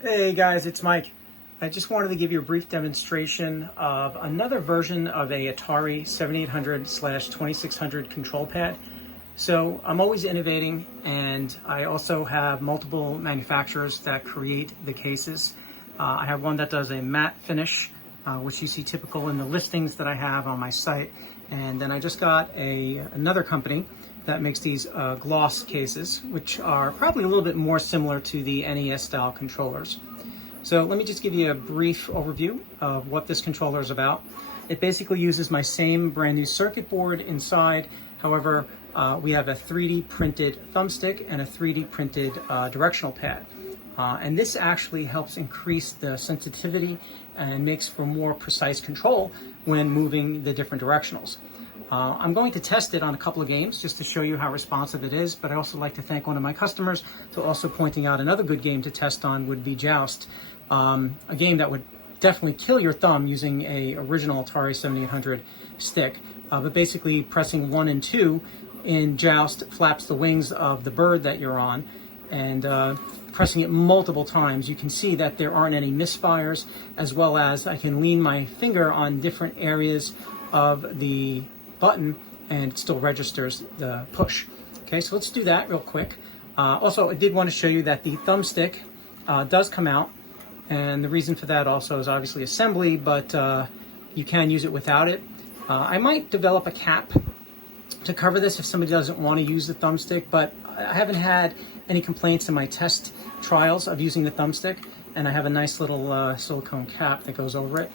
Hey guys, it's Mike. I just wanted to give you a brief demonstration of another version of a Atari 7800/2600 control pad. So I'm always innovating, and I also have multiple manufacturers that create the cases. I have one that does a matte finish, which you see typical in the listings that I have on my site. And then I just got another company that makes these gloss cases, which are probably a little bit more similar to the NES style controllers. So let me just give you a brief overview of what this controller is about. It basically uses my same brand new circuit board inside. However, we have a 3D printed thumbstick and a 3D printed directional pad. And this actually helps increase the sensitivity and makes for more precise control when moving the different directionals. I'm going to test it on a couple of games just to show you how responsive it is, but I also like to thank one of my customers for also pointing out another good game to test on would be Joust, a game that would definitely kill your thumb using a original Atari 7800 stick. But basically pressing 1 and 2 in Joust flaps the wings of the bird that you're on, and pressing it multiple times, you can see that there aren't any misfires, as well as I can lean my finger on different areas of the button and it still registers the push. Okay, so let's do that real quick. Also, I did want to show you that the thumbstick does come out, and the reason for that also is obviously assembly, but you can use it without it. I might develop a cap to cover this if somebody doesn't want to use the thumbstick, but I haven't had any complaints in my test trials of using the thumbstick, and I have a nice little silicone cap that goes over it.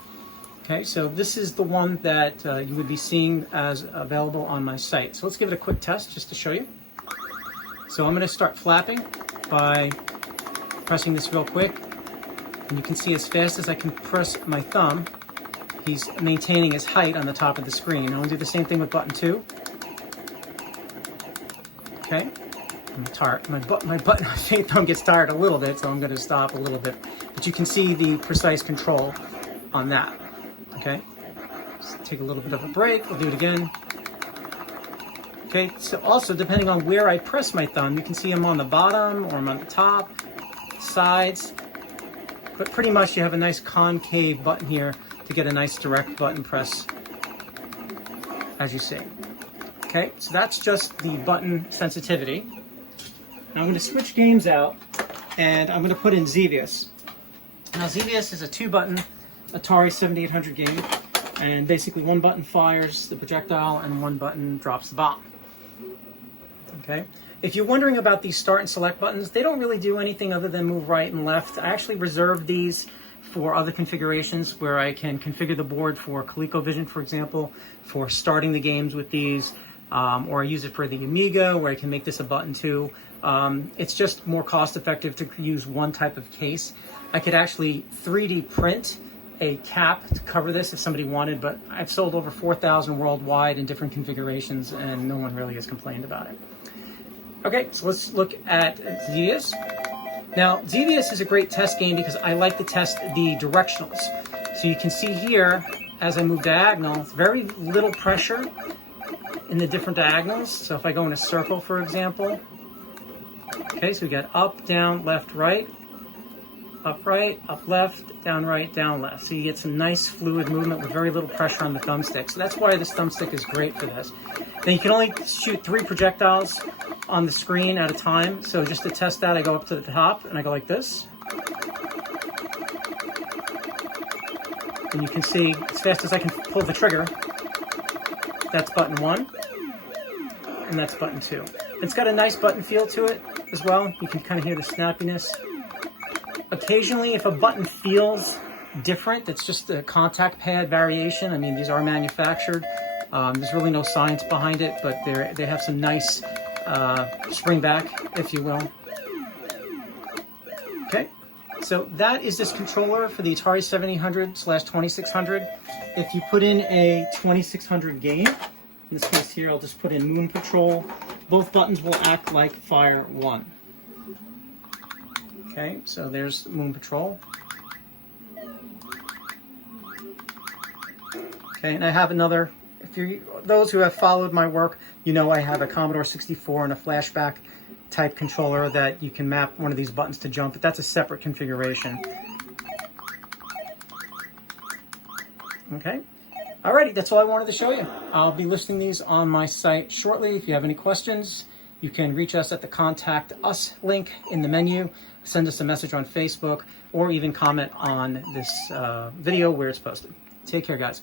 Okay, so this is the one that you would be seeing as available on my site. So let's give it a quick test just to show you. So I'm going to start flapping by pressing this real quick. And you can see as fast as I can press my thumb, he's maintaining his height on the top of the screen. I'm going to do the same thing with button 2. Okay, I'm tired. My thumb gets tired a little bit, so I'm going to stop a little bit. But you can see the precise control on that. Okay, let's take a little bit of a break. We'll do it again. Okay, so also depending on where I press my thumb, you can see I'm on the bottom or I'm on the top, sides. But pretty much you have a nice concave button here to get a nice direct button press, as you see. Okay, so that's just the button sensitivity. Now I'm going to switch games out, and I'm going to put in Xevious. Now Xevious is a 2-button Atari 7800 game, and basically one button fires the projectile and one button drops the bomb. Okay, if you're wondering about these start and select buttons, they don't really do anything other than move right and left. I actually reserve these for other configurations where I can configure the board for ColecoVision, for example, for starting the games with these, or I use it for the Amiga where I can make this a button too. It's just more cost effective to use one type of case. I could actually 3D print a cap to cover this if somebody wanted, but I've sold over 4,000 worldwide in different configurations, and no one really has complained about it. Okay, so let's look at Xevious. Now, Xevious is a great test game because I like to test the directionals. So you can see here, as I move diagonal, very little pressure in the different diagonals. So if I go in a circle, for example, okay, so we got up, down, left, right, up right, up left, down right, down left. So you get some nice fluid movement with very little pressure on the thumbstick. So that's why this thumbstick is great for this. Then you can only shoot 3 projectiles on the screen at a time. So just to test that, I go up to the top and I go like this. And you can see as fast as I can pull the trigger, that's button 1 and that's button 2. It's got a nice button feel to it as well. You can kind of hear the snappiness. Occasionally, if a button feels different, it's just a contact pad variation. I mean, these are manufactured. There's really no science behind it, but they have some nice spring back, if you will. Okay, so that is this controller for the Atari 7800/2600. If you put in a 2600 game, in this case here, I'll just put in Moon Patrol. Both buttons will act like Fire 1. Okay, so there's Moon Patrol. Okay, and I have another, those who have followed my work, you know I have a Commodore 64 and a flashback type controller that you can map one of these buttons to jump, but that's a separate configuration. Okay. Alrighty, that's all I wanted to show you. I'll be listing these on my site shortly. If you have any questions, you can reach us at the Contact Us link in the menu, send us a message on Facebook, or even comment on this video where it's posted. Take care, guys.